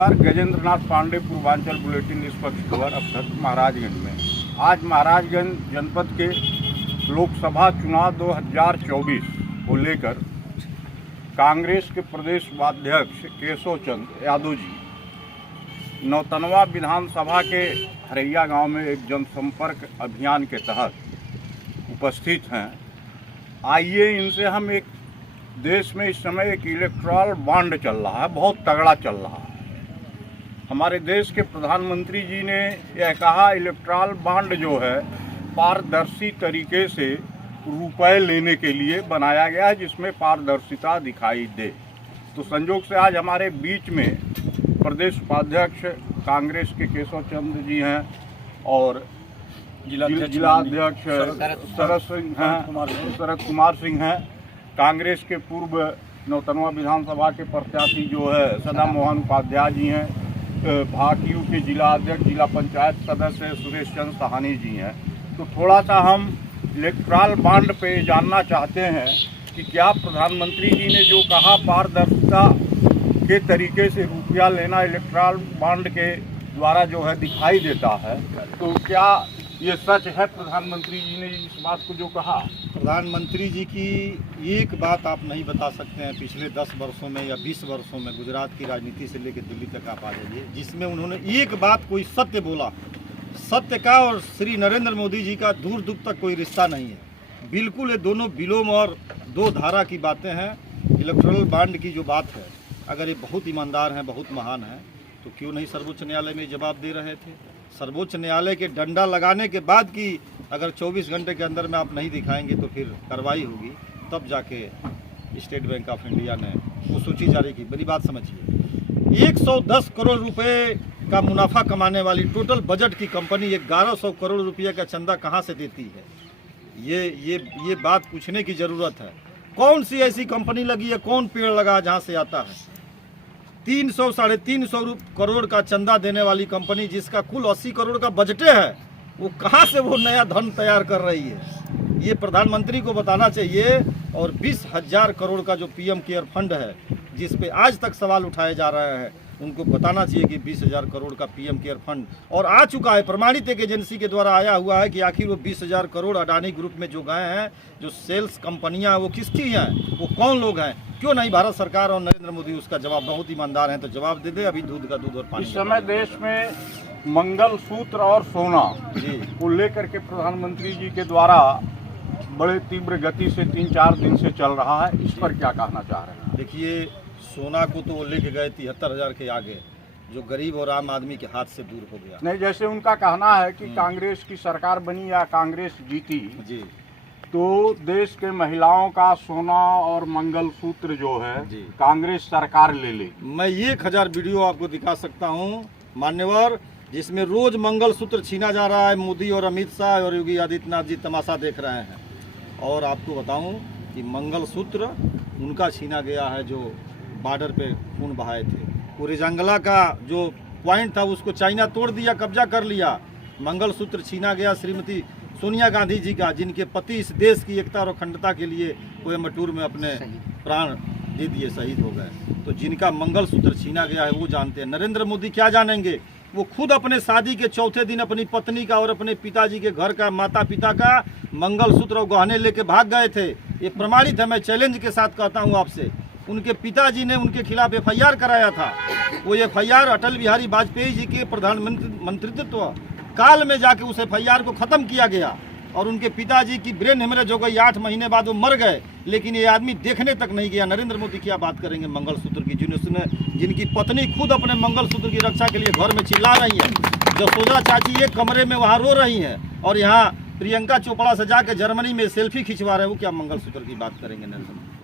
गजेंद्र नाथ Pandey, Purvanchal bulletin निष्पक्ष खबर। अब तक महाराजगंज में आज महाराजगंज जनपद के लोकसभा चुनाव 2024 को लेकर कांग्रेस के प्रदेश उपाध्यक्ष केशव चंद्र यादव जी नौतनवा विधानसभा के हरैया गांव में एक जनसंपर्क अभियान के तहत उपस्थित हैं। आइए इनसे हम एक देश में इस समय एक इलेक्टोरल बॉन्ड चल रहा है, बहुत तगड़ा चल रहा है। हमारे देश के प्रधानमंत्री जी ने यह कहा इलेक्टोरल बॉन्ड जो है पारदर्शी तरीके से रुपए लेने के लिए बनाया गया है, जिसमें पारदर्शिता दिखाई दे। तो संयोग से आज हमारे बीच में प्रदेश उपाध्यक्ष कांग्रेस के केशव चंद्र जी हैं और जिलाध्यक्ष शरद कुमार सिंह हैं। कांग्रेस के पूर्व नौतनवा विधानसभा के प्रत्याशी जो है सदा मोहन उपाध्याय जी हैं। भाकियू के जिला अध्यक्ष जिला पंचायत सदस्य सुरेश चंद्र सहानी जी हैं। तो थोड़ा सा हम इलेक्टोरल बॉन्ड पे जानना चाहते हैं कि क्या प्रधानमंत्री जी ने जो कहा पारदर्शिता के तरीके से रुपया लेना इलेक्टोरल बॉन्ड के द्वारा जो है दिखाई देता है, तो क्या ये सच है? प्रधानमंत्री जी ने इस बात को जो कहा, प्रधानमंत्री जी की एक बात आप नहीं बता सकते हैं पिछले 10 वर्षों में या 20 वर्षों में गुजरात की राजनीति से लेकर दिल्ली तक आप आ जाइए जिसमें उन्होंने एक बात कोई सत्य बोला। सत्य का और श्री नरेंद्र मोदी जी का दूर दूर तक कोई रिश्ता नहीं है। बिल्कुल ये दोनों विलोम और दो धारा की बातें हैं। इलेक्टोरल बॉन्ड की जो बात है, अगर ये बहुत ईमानदार हैं, बहुत महान हैं, तो क्यों नहीं सर्वोच्च न्यायालय में जवाब दे रहे थे? सर्वोच्च न्यायालय के डंडा लगाने के बाद की अगर 24 घंटे के अंदर में आप नहीं दिखाएंगे तो फिर कार्रवाई होगी, तब जाके स्टेट बैंक ऑफ इंडिया ने वो सूची जारी की। बड़ी बात समझिए, 110 करोड़ रुपए का मुनाफा कमाने वाली टोटल बजट की कंपनी 1100 करोड़ रुपये का चंदा कहाँ से देती है? ये बात पूछने की ज़रूरत है। कौन सी ऐसी कंपनी लगी है, कौन पेड़ लगा जहाँ से आता है? 300-350 करोड़ का चंदा देने वाली कंपनी जिसका कुल 80 करोड़ का बजटे है, वो कहाँ से वो नया धन तैयार कर रही है? ये प्रधानमंत्री को बताना चाहिए। और 20,000 करोड़ का जो पीएम केयर फंड है जिस पे आज तक सवाल उठाए जा रहे हैं, उनको बताना चाहिए कि 20,000 करोड़ का पीएम केयर फंड और आ चुका है, प्रमाणित एक एजेंसी के द्वारा आया हुआ है कि आखिर वो 20,000 करोड़ अडानी ग्रुप में जो गए हैं, जो सेल्स कंपनियां, वो किसकी हैं, वो कौन लोग हैं? क्यों नहीं भारत सरकार और नरेंद्र मोदी उसका जवाब, बहुत ईमानदार हैं तो जवाब दे दे। अभी दूध का दूध और पानी। इस समय देश में मंगलसूत्र और सोना को लेकर के प्रधानमंत्री जी के द्वारा बड़े तीव्र गति से 3-4 दिन से चल रहा है, इस पर क्या कहना चाह रहे हैं? देखिए, सोना को तो वो लेके गए 73,000 के आगे, जो गरीब और आम आदमी के हाथ से दूर हो गया। नहीं, जैसे उनका कहना है कि कांग्रेस की सरकार बनी या कांग्रेस जीती जी, तो देश के महिलाओं का सोना और मंगलसूत्र जो है कांग्रेस सरकार ले ले। मैं 1000 वीडियो आपको दिखा सकता हूँ मान्यवर, जिसमें रोज मंगलसूत्र छीना जा रहा है। मोदी और अमित शाह और योगी आदित्यनाथ जी तमाशा देख रहे हैं। और आपको बताऊं कि मंगलसूत्र उनका छीना गया है जो बॉर्डर पे खून बहाए थे। वो रिजंगला का जो पॉइंट था उसको चाइना तोड़ दिया, कब्जा कर लिया। मंगलसूत्र छीना गया श्रीमती सोनिया गांधी जी का, जिनके पति इस देश की एकता और अखंडता के लिए कोयम्बटूर में अपने प्राण दे दिए, शहीद हो गए। तो जिनका मंगलसूत्र छीना गया है वो जानते हैं। नरेंद्र मोदी क्या जानेंगे? वो खुद अपने शादी के चौथे दिन अपनी पत्नी का और अपने पिताजी के घर का, माता पिता का मंगलसूत्र और गहने लेके भाग गए थे। ये प्रमाणित है। मैं चैलेंज के साथ कहता हूँ आपसे, उनके पिताजी ने उनके खिलाफ FIR कराया था। वो FIR अटल बिहारी वाजपेयी जी के प्रधानमंत्रित्व काल में जाके उस FIR को ख़त्म किया गया और उनके पिताजी की ब्रेन हेमरेज हो गई। 8 महीने बाद वो मर गए, लेकिन ये आदमी देखने तक नहीं गया। नरेंद्र मोदी क्या बात करेंगे मंगलसूत्र की, जिनकी पत्नी खुद अपने मंगलसूत्र की रक्षा के लिए घर में चिल्ला रही है। जसोदा चाची एक कमरे में वहाँ रो रही हैं और यहाँ प्रियंका चोपड़ा से जाके जर्मनी में सेल्फी खिंचवा रहे हैं। वो क्या मंगलसूत्र की बात करेंगे नरेंद्र मोदी?